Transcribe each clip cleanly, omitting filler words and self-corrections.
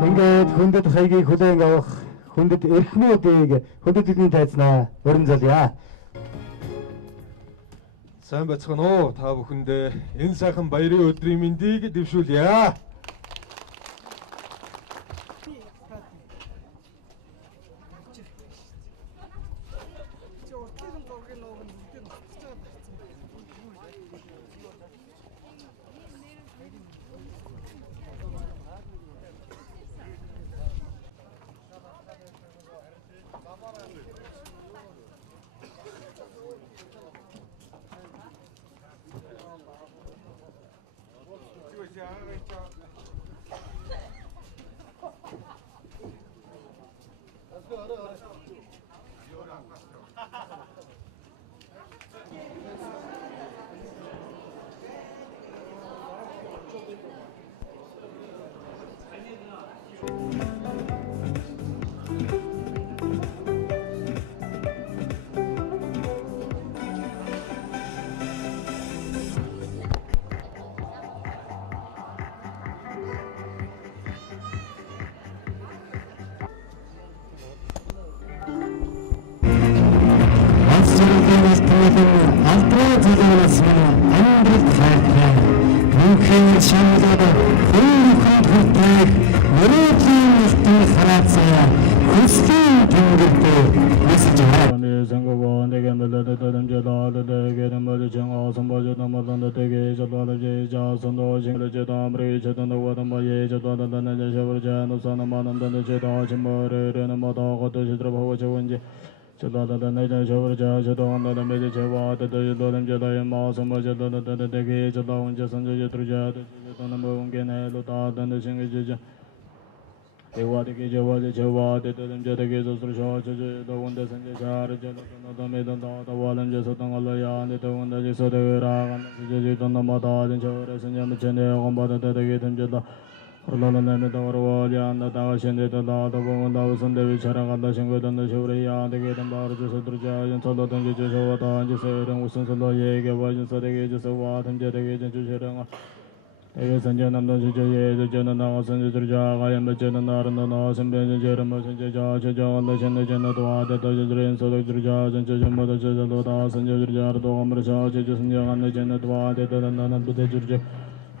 Ингээд хүндэт хаягийг хүлээн авах хүндэт эрхмүүдийг хүндэт эдний тайзнаа өрн залъя. Сайн бацхан уу та бүхэндээ энэ сайхан баярын өдрийн мэндийг дэвшүүлье. Алтраа зүйлээс амьдрал хайртай. Бүхэн шамлаад хөөрхөн хүртээх мөрөөдлийн нэлтийн хараацаа хүслийн тэнгэртэй мессеж байна. Сангаван дэгэмэлэд дамжлаад дэгэмэл чанга самбажд намланд дэгэ жадвалж жаасандо жинглэж дамрэ чатандавад мае жадвалдан жавржан санаманандан жадаж мөрэрэн мадагот ждрабхавч ванже Chadada Nada Javarja Jadon the Medi Java, the Dodam Jada Masam Jadon the Degi Jadon Jasan Jatruja, the Namungan, Lota, and the Singija. They want to get Java, the Java, the Jadagis of Rusha, the one that's in the Jar, the Medan, the Wallan Jasatan Alaya, and the one that is at the Ra, and the Jitan Mata, and Javas and Yamachene, on Bada the Gatam Jada. Roland and the Walia and the Tawash and the Lord of one thousand the Vicharanga Shingo and the Shuria, the Gate and Barges of Druja and Solot and Joshuata and Jesse and Wilson Soloye, Gavajans of the Gages of Wat and Jetagate and Jushiranga. Egas and Janam Juja, the Jananas and the Druja, I am the Jananar and the Nas and Ben Jeremus and Jaja, Jaja, the Janatwa, the Tajadrins of the Druja and Jajamota Jalotas and Jajar, the Omrasa, Jajan and the Janatwa, the Nana to the Jurja.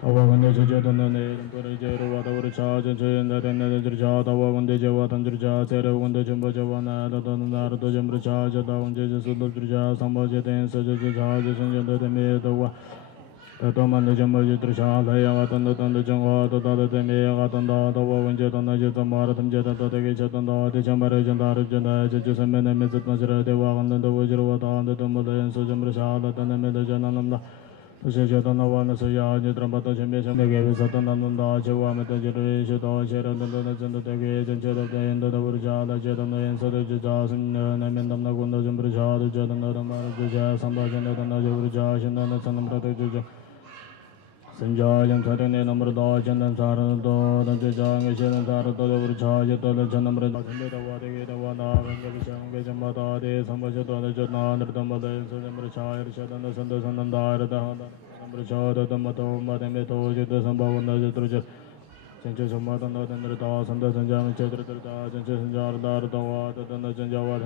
When the Jatan and Puraja, whatever charge and the Jata, when the Jawat and Jata, when the Jambajavana, the Donar, the Jambra charge, the Unjajas of the Druja, some budget and such as charges and the Mea, the Tom and the Jambajitra, Hayatan, the Janga, the Mea, the Woven Jet and the Jetamara, and Jeta, the Jatan, the Jamara, Jandara, Jason, and Mrs. Nazara, the Wagan, and the Wajravata, the Tomada, and Sojamra, and the Medajanam. Jatana one so ya Jatramata Champion gave Satananda, Chawamata Generation, Sharon, and the Tagay, and Cheddar, and the Urja, the Jetana, and Sodajas, and Namendam Nagunda, Jumbraja, the Jatana, the Jazz, and the Jurja, and the Sanamata Sanjay, and Saturday number Dodge, and then Sarado, the Jang, and Sarado, the Urja, the Janamra, the Vana, and the Jamata, some of the Jatana, the Mother, the Chai, Shadan, the Sandas, and the Shah, the Mato, Madameto, the Sambavana, the Truja, Sanchez of Matan, and the Tas, and the Sanjam, Chetra, and Sanjar, the Water, and the Janjava.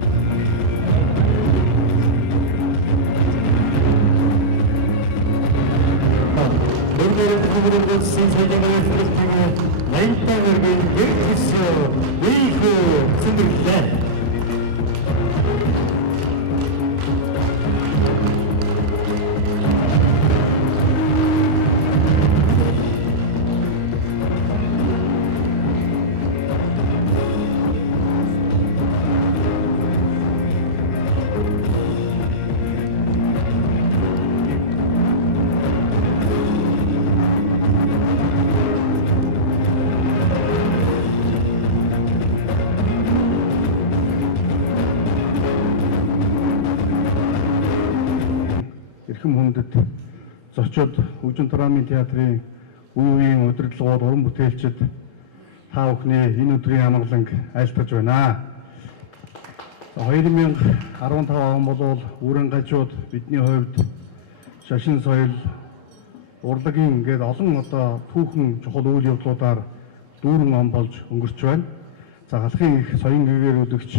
Хүндэт зочид Хөгжин драмын театрын үе үеийн удирдлагууд уран бүтээлчид та бүхний энэ өдрийн амгаланг айлтгаж байна. 2015 он бол үрэн гажууд бидний хувьд шашин соёл урлагийн ингээд олон одоо түүхэн чухал үйл явдлуудаар дүүрэн он болж өнгөрч байна. За халахын их соён гээгээрүүлэгч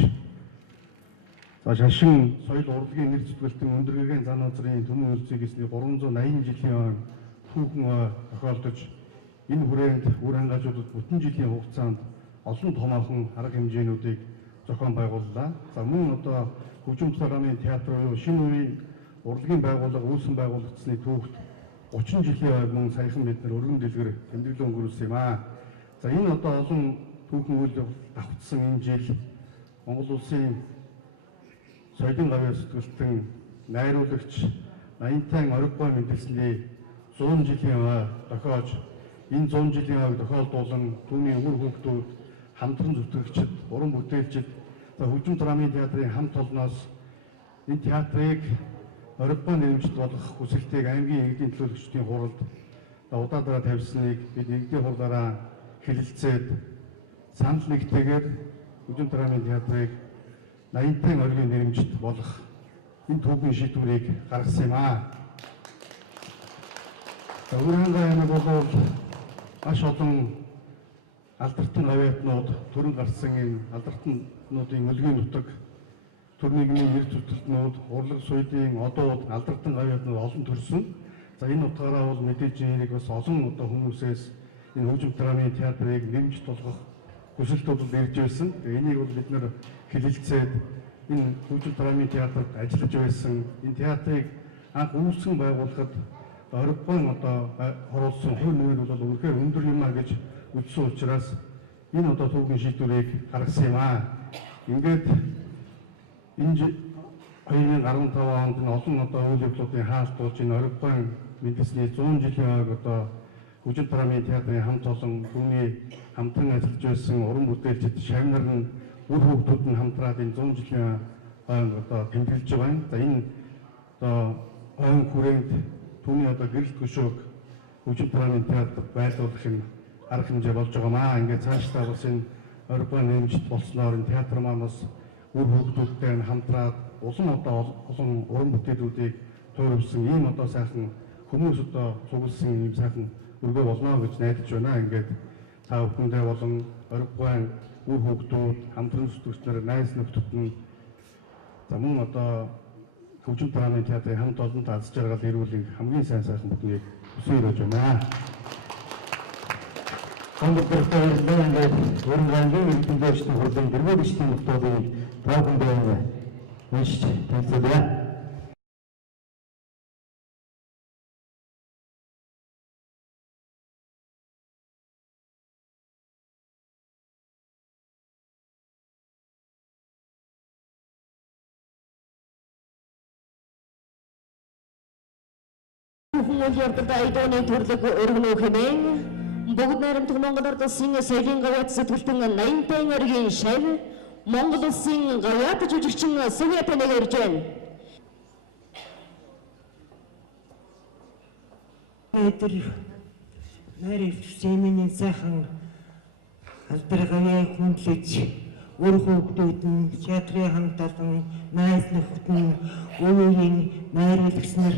за шашин соёл урлагийн нэр зүтгэлтэн өндөргийн зан азрын төмөн үлцгийг эсний 380 жилийн түүхэн тохиолдож энэ хүрээнд үр хангажуудад бүтэн жилийн хугацаанд олон томоохон арга хэмжээнүүдийг зохион байгууллаа. За мөн одоо хөгжим драмын театр буюу шинэ үеийн урлагийн байгууллага үүсгэн байгуулагдсны түүхт 30 жилийн ойг мөн саяхан бид нар өргөн дэлгэр тэмдэглэл өнгөрүүлсэн юм аа. За энэ одоо олон түүхэн үйл явдал давтсан энэ жил Монгол улсын соёлын гавьяа сэтгүүлтэн найруулагч Наянтайн ориггой мэндэлсний 100 жилийн ой дохиож энэ 100 жилийн ойг тохиолдуулан түүний үр хүүхдүүд хамтран зүтгэгчид, уран бүтээлчид хөгжим драмын театрын хамт олноос энэ театрыг ориггой нэрмжит болгох хүсэлтийг аймгийн иргэдийн төлөөлөгчдийн хуралд удаадаараа тавьсныг бид иргэдийн хурлаараа хэлэлцээд санал нэгтэйгээр хөгжим драмын театрыг Наянтайн оргийн нэрмжит болох энэ түүхийн шийдвэрийг гаргасан юм аа. Үр хангай бол маш олон алдартай гавьяатнууд төрөн гарсан энэ алдартай-нуудын өлгийн нутаг төр нийгмийн нэр зүтгэлтнүүд урлаг суйдын одууд алдартай гавьяатнууд олон төрсөн. За энэ утгаараа бол мэдээж энийг бас олон одоо хүмүүсээс энэ хөгжим драмын театрыг нэмж болгох хүсэлтүүд ирж байсан. Энийг бол бид нэр хэлэлцээд энэ хөгжим драмын театрт ажиллаж байсан энэ театрыг анх үүсгэн байгуулахад ориггой одоо хоруулсан хувь нэмэр бол үнэхээр өндөр юм а гэж үзсэн учраас энэ одоо түүхийн шийдвэрийг гаргасан юм аа. Ингээд энэ 2015 онд олон одоо үйл явдлуудын хаалт болж энэ ориггой мэндэлсний 100 жилийн ойг одоо хөгжим драмын театрын хамт олон түүний хамтран ажиллаж байсан уран бүтээлчид шавнар нь үр хүүхдүүд нь хамтраад энэ 100 жилийн ойг одоо тэмдэглэж байгаа. За энэ одоо ойн хүрээнд түүний одоо гэрэл төшөөг хөгжим драмын театрт байрлуулах нь арга хэмжээ болж байгаамаа. Ингээд цаашдаа бас энэ ориггой нэмжит болсноор энэ театр маань бас үр хүүхдүүдтэй хамтраад улам одоо олон уран бүтээлүүдийг туурвсан ийм одоо сайхан хүмүүс одоо цугласан ийм сайхан өргөө болно гэж найдаж байна. Ингээд та бүхэндээ болон ориггой үр хүүхдүүд хамтран зүтгэгчнэр найз нөхдөд нь за мөн одоо хөгжим драмын театрын хамт олонд аз жаргал эрүүлэн хамгийн сайн сайхан бүхнийг хүсэн өрөөж байна. Сонгогдолтой ингээд уран гангийн эрдэнэ дэвшний хурлын дөрвөн бичгийн нотуудыг тоохон уншиж танилцуулъя. Үйл явдалд айдооны төрлөг өргөнөө хэмээн бүгд найрамдах Монгол Улсын соёлын гавьяат сэтгүүлтэн Наянтайн оргийн шав Монгол Улсын гавьяат жүжигчин Советын ирж байна. Эдэр нарийн семинийн сайхан алдар гавьяаг хүндлэж үр хүүхдүүд нь театрын хамт олон найз нөхөд нь үеийн найруулагч нар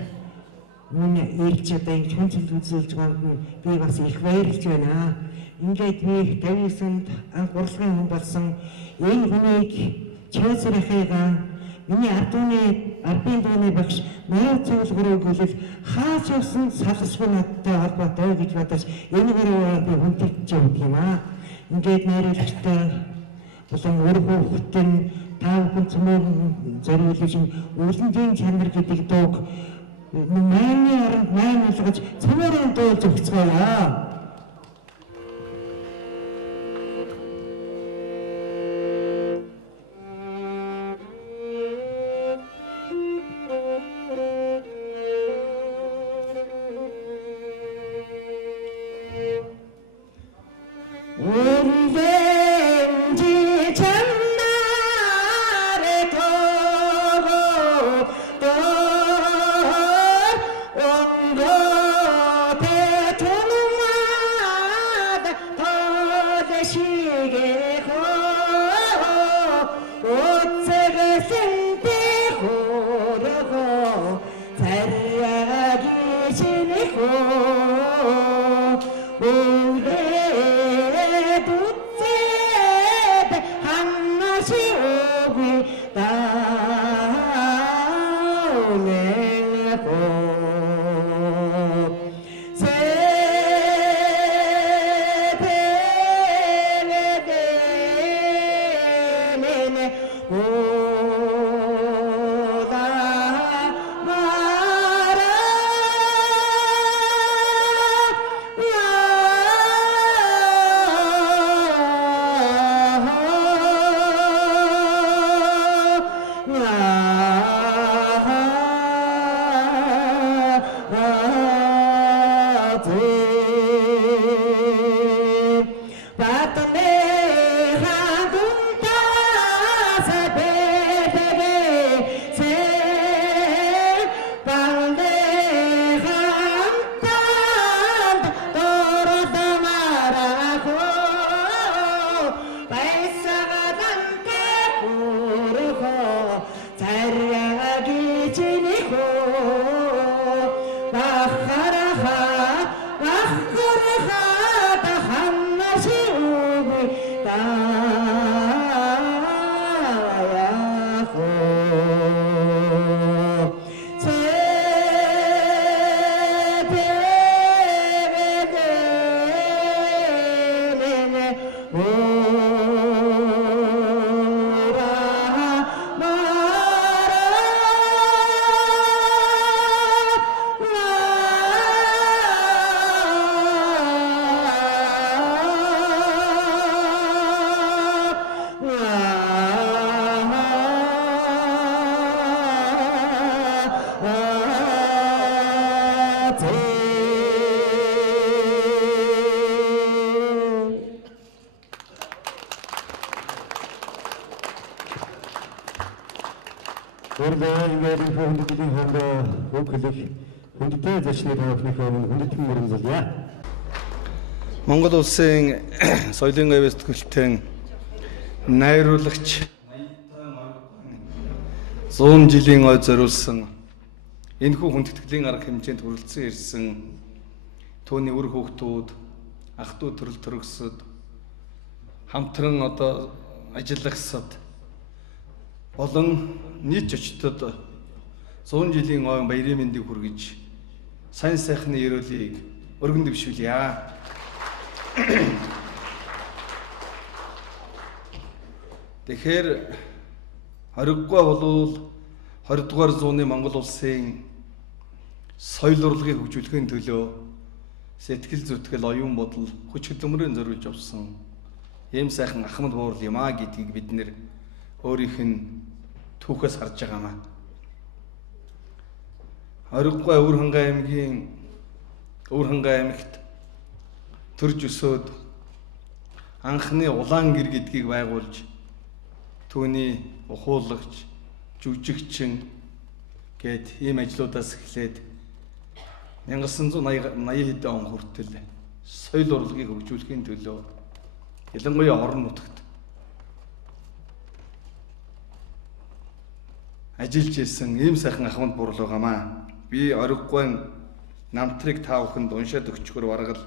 мөн ирж одоо энэ хүнцэл үзүүлж байгаанд нь би бас их баярлж байна. Ингээд би 59-нд анх урлагийн хүн болсон энэ хүнийг чөөсрөхийгаа миний ардын дууны багш нарийн зөвлөгөөрөө гүйлэл хааж явсан салсгүй надтай холбоотой гэж бодож энэ гэрээ би хүндэлж явдаг юм аа. Ингээд найруулагчтай болон үр хүүхдэн та бүхэн цөмөр зориулж үлэнгийн чанар гэдэг дууг Майны аранд майн болгож цөмөрийн дуу зөвцгөөё. Урьдчилан ингээд энэ хүндэтгэлийн хооронд үг хэлэх хүндтэй зочны тавхных өмнө хүндэтгэн мөрөмзөлье. Монгол улсын соёлын говь сэтгүүлтэн найруулагч 100 жилийн ой зориулсан энэхүү хүндэтгэлийн арга хэмжээнд хүрэлцэн ирсэн түүний үр хүүхдүүд, ах トゥ төрөл төрөсөд хамтран одоо ажиллагсад болон нийт зочдод 100 жилийн ой баярын мэндийг хүргэж сайн сайхны ерөөлийг өргөн дэвшүүлье. Тэгэхээр хориггүй болвол 20 дугаар зууны Монгол улсын соёл урлагийг хөгжүүлэхийн төлөө сэтгэл зүтгэл оюун бодол хүч хөдөлмөрөөр зориулж авсан ийм сайхан ахмад буурал юм а гэдгийг бид нэр өөрийнх нь түүхээс харж байгаамаа. Хориггүй Өвөрхангай аймагт төрж өсөөд анхны улаан гэр гэдгийг байгуулж түүний ухуулагч, жүжигчин гээд ийм ажлуудаас эхлээд 1980 хэдэн он хүртэл соёл урлагийг хөгжүүлэхийн төлөө ялангуяа орон нутагт ажиллаж исэн ийм сайхан ахмад буурал байгаамаа. Би ориггүй намтрыг та бүхэнд уншаад өгчхөр баргал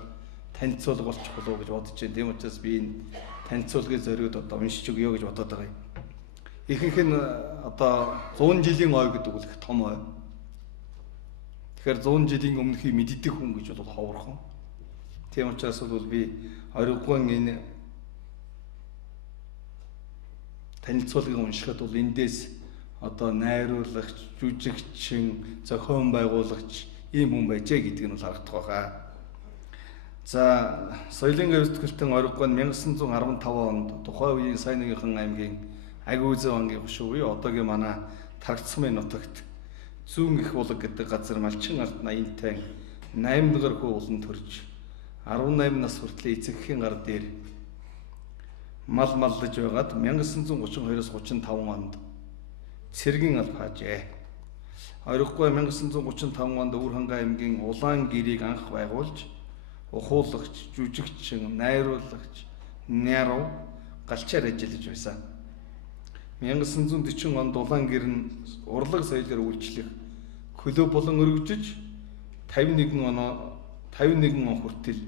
танилцуулга болчих болов гэж бодож байна. Тийм учраас би энэ танилцуулгыг зориуд одоо уншиж өгье гэж бодоод байгаа юм. Ихэнх нь одоо 100 жилийн ой гэдэг үг том ой. Тэгэхээр 100 жилийн өмнөхийг мэддэг хүн гэж бол ховорхон. Тийм учраас бол би ориггүй энэ танилцуулгыг уншихад бол эндээс одоо найруулагч, жүжигчин, зохион байгуулагч ийм хүн байжээ гэдгийг нь бол харагдах байгаа. За, соёлын говь сэтгүүлтэн ориггүй 1915 онд тухайн үеийн Сайныгийнхан аймгийн Агиузен ангийн гушууны одоогийн манай Таргцмын нутагт Зүүн их булаг гэдэг газар малчин ард 80-тай 8 дугаар хүү улан төрж 18 нас хүртэл эцэгхийн гар дээр мал маллаж байгаад 1932-оос 35 онд цэргийн алба хаажээ. Ориггүй 1935 онд Өвөрхангай аймгийн улаан гэрийг анх байгуулж ухуулагч, жүжигчин, найруулагч, няруу галчаар ажиллаж байсан. 1940 онд улаан гэр нь урлаг соёлоор үйлчлэх клуб болон өргөжж 51 он хүртэл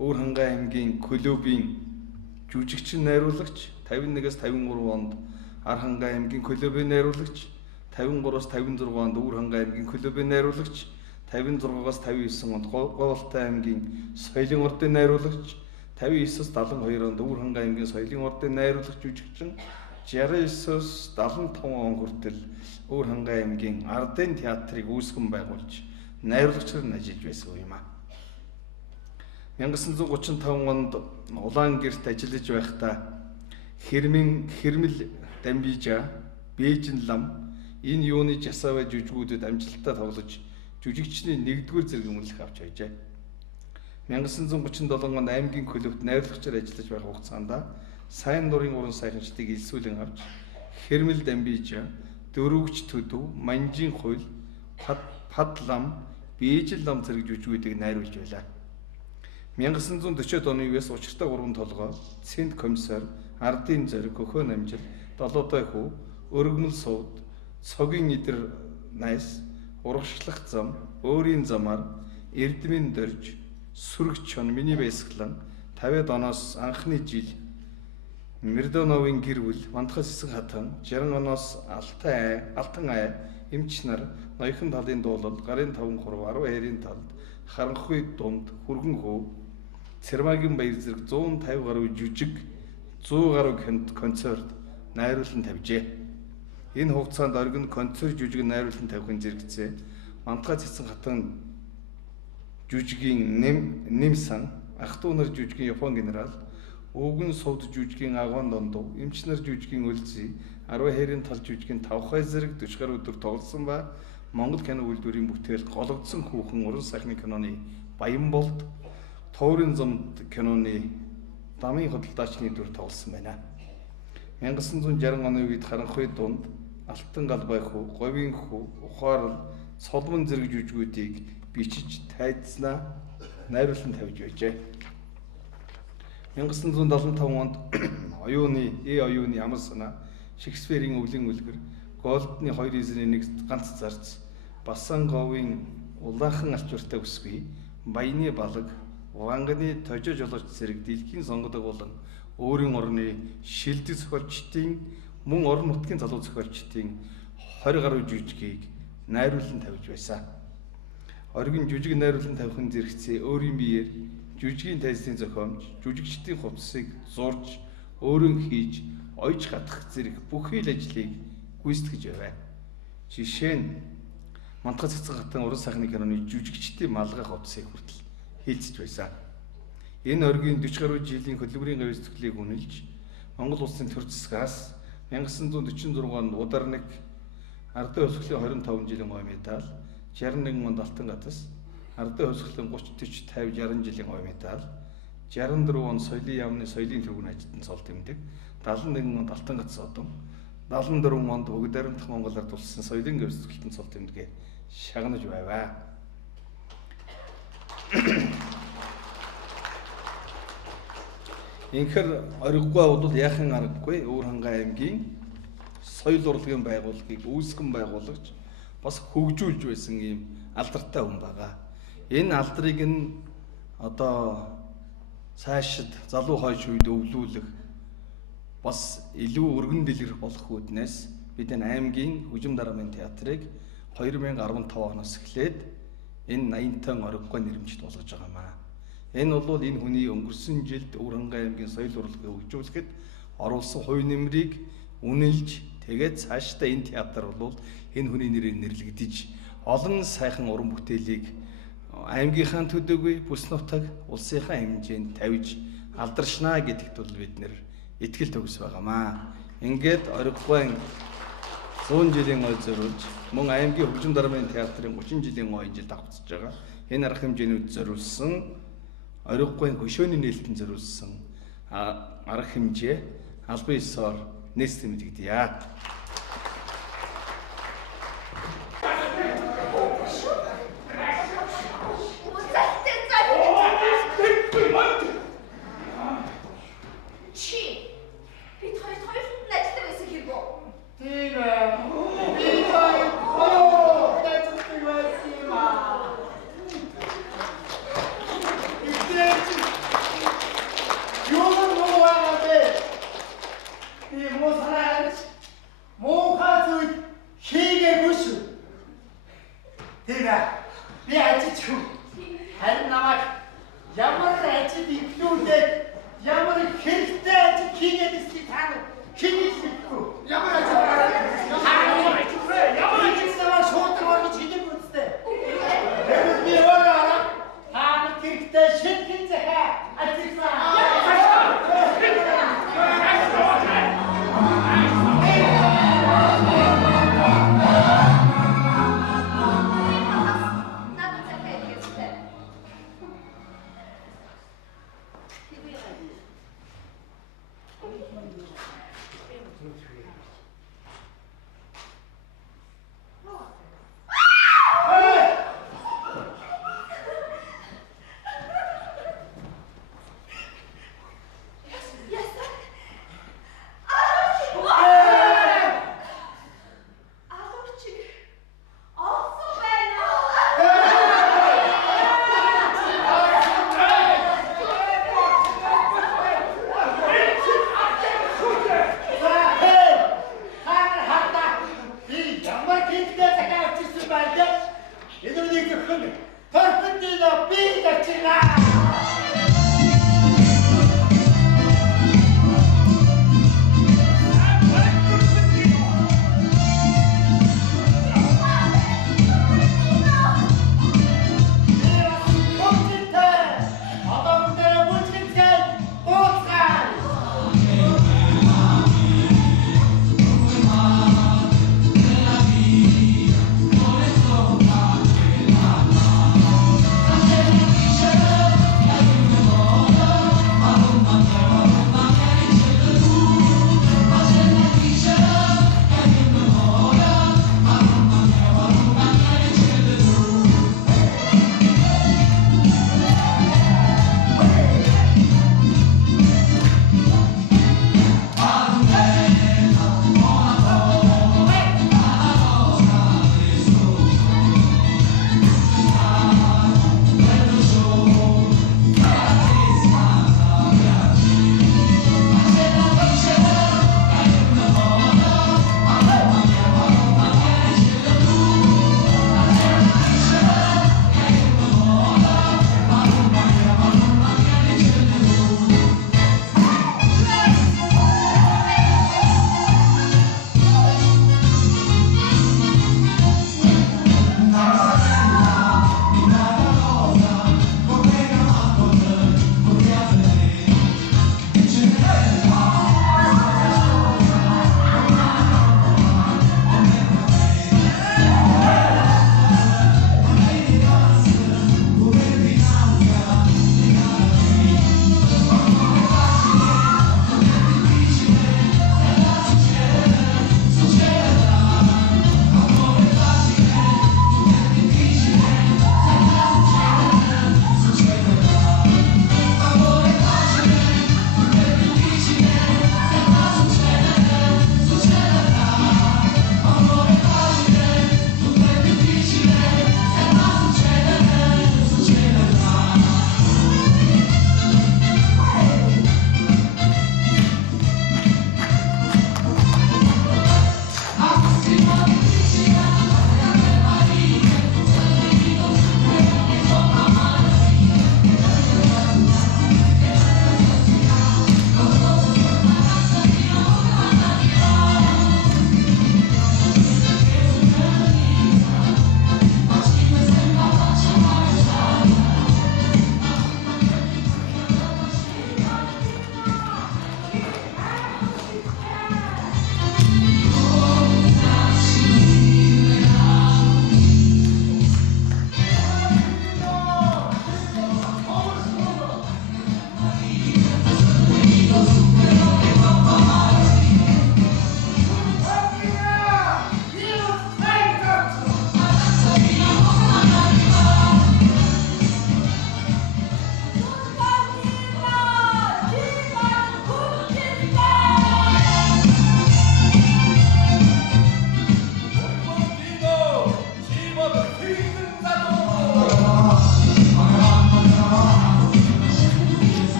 Өвөрхангай аймгийн клубын жүжигчин найруулагч, 51-ээс 53 онд Архангай аймгийн клубын найруулагч, 53-аас 56 онд Өвөрхангай аймгийн клубын найруулагч, 56-аас 59 онд Говьалтай аймгийн соёлын урдын найруулагч, 59-аас 72 онд Өвөрхангай аймгийн соёлын урдын найруулагч жүжигчин, 69-аас 75 он хүртэл Өвөрхангай аймгийн ардын театрыг үүсгэн байгуулж найруулагчаар нь ажиллаж байсан юм а. 1935 онд улаан гэрт ажиллаж байхдаа Хэрмэл Дамбижа, Бээжин лам энэ юуны жасаваа жүжгүүдэд амжилттай тоглож жүжигчний 1-р зэрэг үнэлэх авч байжээ. 1937 онд аймгийн клубт найрлагчаар ажиллаж байх хугацаанд сайн дурын уран сайханчдыг илсүүлэн авч Хэрмэл Дамбиж, Дөрөвч Төдөв, Манжин хууль, Падлам, Бийжил лам зэрэг жүжигүүдийг найруулж байлаа. 1940-од оны үеэс учиртай 3 толгой, Цэнд комиссар, Ардын зориг, Хөхөө намжил, Долоотой хүү, Өргөмөл сууд, Цогийн идэр найс, Урагшлах зам, Өөрийн замаар, Эрдмийн дөрж, Сүрэг чон, Миний баясгалан, 50-ад оноос анхны жил Мирдоновын гэр бүл, Мандахаас Эсэн хатан, 60 оноос Алтан ай, эмч нар, ноёхон талын дуулал, гарын 5 хурав, 10 хайрын талд, харанхуй дунд, хүргэн хүү, Цэрмаагийн баяр зэрэг 150 гаруй жүжиг, 100 гаруй концерт найруулан тавьжээ. Энэ хугацаанд оргин концерт жүжиг найруулан тавихын зэрэгцээ Мандахаас Эсэн хатан жүжигийн нэм сан, ах トゥ нар жүжигийн Япон генерал, Өвгөн сувд жүжигийн Агуан дондуу, эмч нар жүжигийн Үлзий, 10 хайрын тал жүжигийн Тавхай зэрэг 40 гаруй өдөр тоглосон ба Монгол кино үйлдвэрийн бүтээл Гологдсон хүүхэн уран сайхны киноны Баянболд, Товрын замд киноны Дамын худалдаачны дүр тоглосон байна. 1960 оны үед Харанхуй дунд, Алтан галбай хүү, Говийн хүү, Ухаарл, Цолмон зэрэг жүжигүүдийг бичиж тайзнаа найруулан тавьж байжээ. 1975 онд оюуны амар санаа, Шекспирийн өвлийн үлгэр, Голдны 2-1 ганц зарц, Басан говийн улаахан алчууртай үсгүй, Баяны балаг, Ванганы тожоо жолооч зэрэг дэлхийн сонгодог болон өөрийн орны шилдэг зохиолчдын мөн орон нутгийн залуу зохиолчдын 20 гаруй жүжигийг найруулан тавьж байсан. Оргин жүжиг найруулан тавихын зэрэгцээ өөрийн биеэр жүжигийн тайзны зохиомж, жүжигчдийн хувцсыг зурж, өөрөн хийж, ойж гадах зэрэг бүхий л ажлыг гүйцэтгэж байв. Жишээ нь Мандахаас Эцэг хатан уран сайхны киноны жүжигчдийн малгай хувцсыг хүртэл хийлцэж байсан. Энэ оргийн 40 гаруй жилийн хөдөлмөрийн гавь зүтгэлийг үнэлж, Монгол улсын төр засгаас 1946 онд Ударник Ардын хувьсгалын 25 жилийн гой медаль, 61 онд Алтан гатас, Ардын хувьсгалын 30, 40, 50, 60 жилийн гой медаль, 64 онд соёлын яамны соёлын төвийн ажилтан цол тэмдэг, 71 онд Алтан гатас одон, 74 онд Бүгд Баримтах Монголоор тулсан соёлын гавь зүтгэлтэн цол тэмдгээ шагнаж байваа. Инхээр ориггүй бол яахын аргагүй Өвөр Хангай аймгийн соёл урлагийн байгууллагыг үүсгэн байгуулагч бас хөгжүүлж байсан ийм алдартай хүн байгаа. Энэ алдрыг нь одоо цаашид залуу хойш үед өвлүүлэх бас илүү өргөн дэлгэрэх болох үүднээс бид энэ аймгийн Хөгжим дарамын театрыг 2015 оноос эхлээд энэ 80-тан ориггүй нэрмжид болгож байгаа юм аа. Энэ бол энэ хүний өнгөрсөн жилд Өвөр Хангай аймгийн соёл урлагийг хөгжүүлэхэд оруулсан хувь нэмрийг үнэлж тэгээд цаашдаа энэ театр бол энэ хүний нэрээр нэрлэгдэж олон сайхан уран бүтээлийг аймгийнхаа төдөөгүй бүс нутаг улсынхаа хэмжээнд тавьж алдаршнаа гэдэгт бол бид нэр итгэл төгс байгаамаа. Ингээд ориггүй 100 жилийн ой зориулж мөн аймгийн Хөгжим дарамын театрын 30 жилийн ой жилд авцж байгаа. Энэ арга хэмжээнүүд зориулсан ориггүй хөшөөний нээлтэн зориулсан арга хэмжээ албан ёсоор нээстэй мэдэгдэе.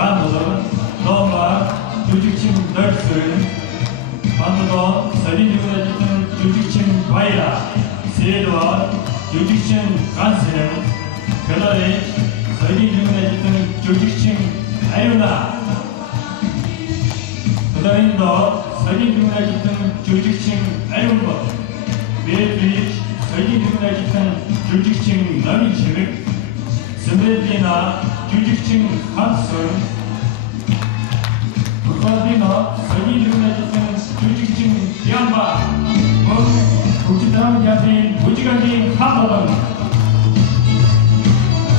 гандлан нома жүжигчин дөрсүн Антодон Сарин жүжигчин жүжигчин Баяра Селва жүжигчин Гансен Калари Сарин жүжигчин жүжигчин Аюна 그다음에 서진 중학교 조직층 아이언버 베이비 서진 중학교 조직층 남이치를 스메디나 조직층 한선 북한이나 서진 중학교 조직층 양바 국제다음 야생 무지간지 한번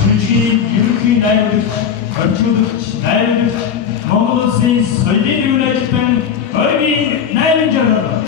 조직이 이렇게 나이를 걸치듯 나이를 Mongolis'in söylediği üretilen örneğin neyince olur?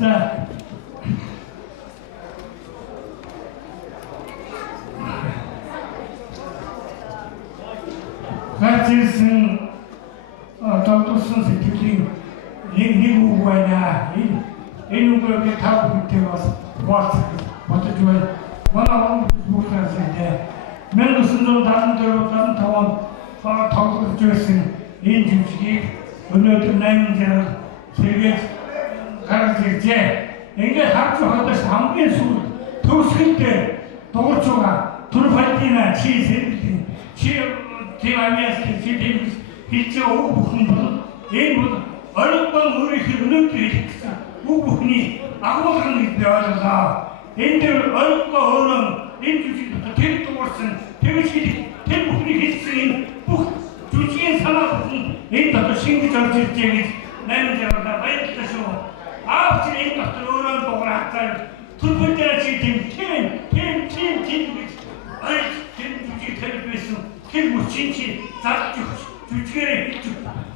자, 같이는 doctor's secretary Nigu Guana, in the top of the what to do. One of the bookers in there. Mendelssohn doesn't talk with Justin in Juchi, another name serious. 이제 이게 학교하듯이 한국의 수 도시일 때 도로초가 돌팔기나 치세르기 치마미아스키 치데미스 히치 오부훈 예부 얼른 우리 흐르는 우부훈이 아무것도 되어서 인들 얼른 얼른 인주지부터 대도वर्슨 대비시 대부분이 히스인 북 주지인 산업은 인도도 신기정치적인 남자가 많이 뜻이고 아버지 인도도 어른 동락들 두 번째는 지금 팀 아이 주지 텔레비전 팀 진치 자주 주지에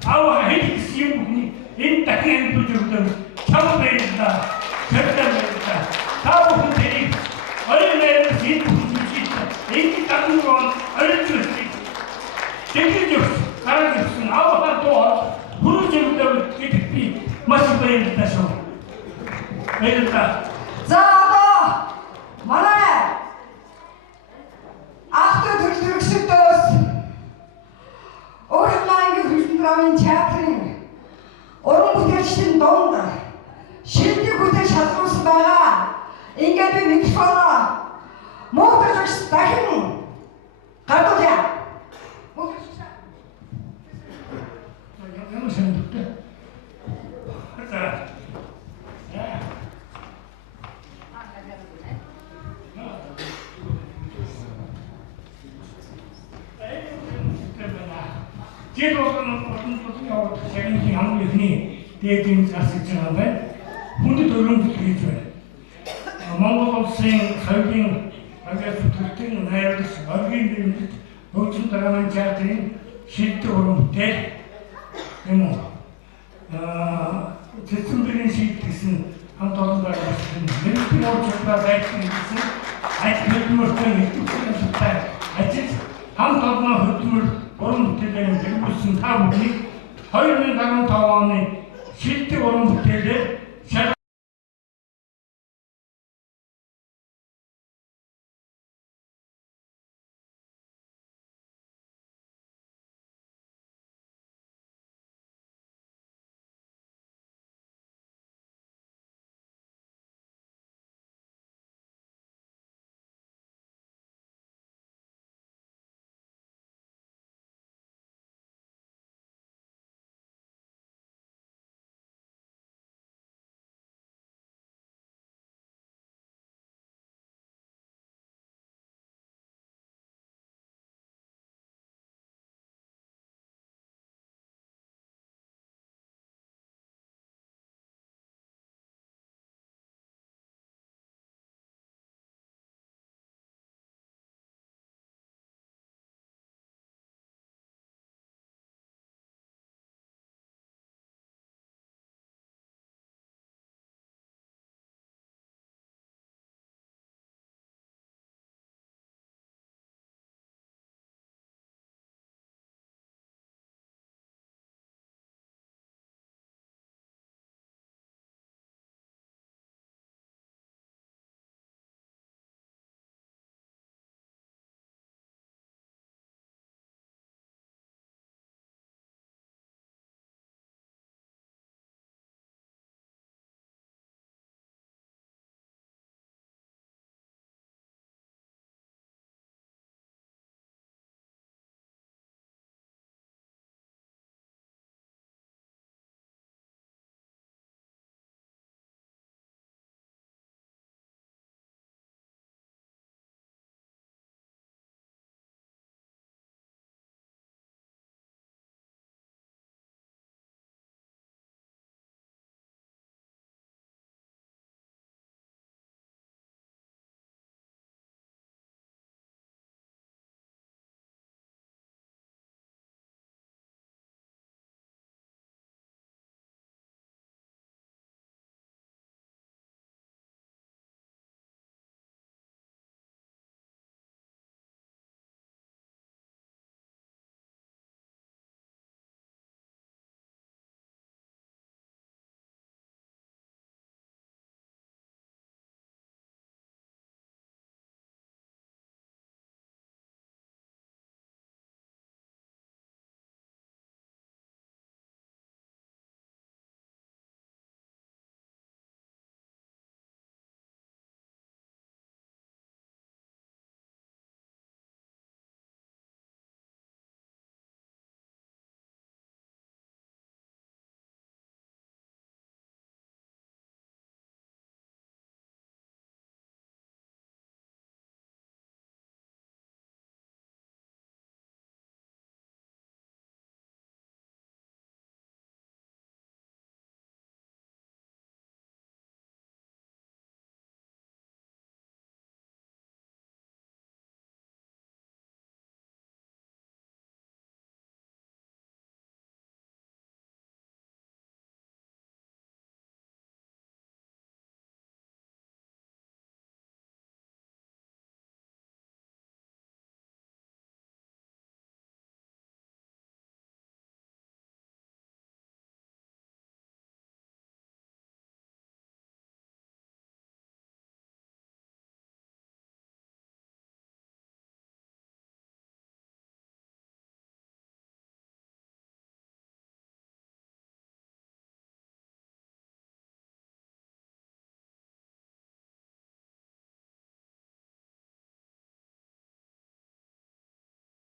아와 헤디 시험이 인터넷 부족들 참배한다 결단한다 다음 분들이 어린애를 진짜 인기 닦는 건 어린 줄지 되게 가라졌어 아와 또 부르지부터 이렇게 마시고 있다셔 이랬다 자, 만에 ахтар төрөлсөдөөс Орхлангийн хөлбөмбөгийн театрын уран бүтээлчдийн дунд шилдэг бүтээл шалгуулсан байгаа. Ингээд би микрофоноо муудагч дахин гадуулъя. 자기 한국인이 대중 자식처럼 혼자 돌아오는 것들이 있어요. 몽골생 설경 아주 특징 나열도 설경들이 어떤 사람은 자들이 실적으로 대 그리고 제품들은 실적은 한 도는 걸 하시는 필요로 접다 대신 것은 아직 흑물 등이 뚝뚝했다. 아직 한 도는 흑물 오른 부태되는 무슨 타국이 허유는 가는 타원이 실제 오른 부태를 샤라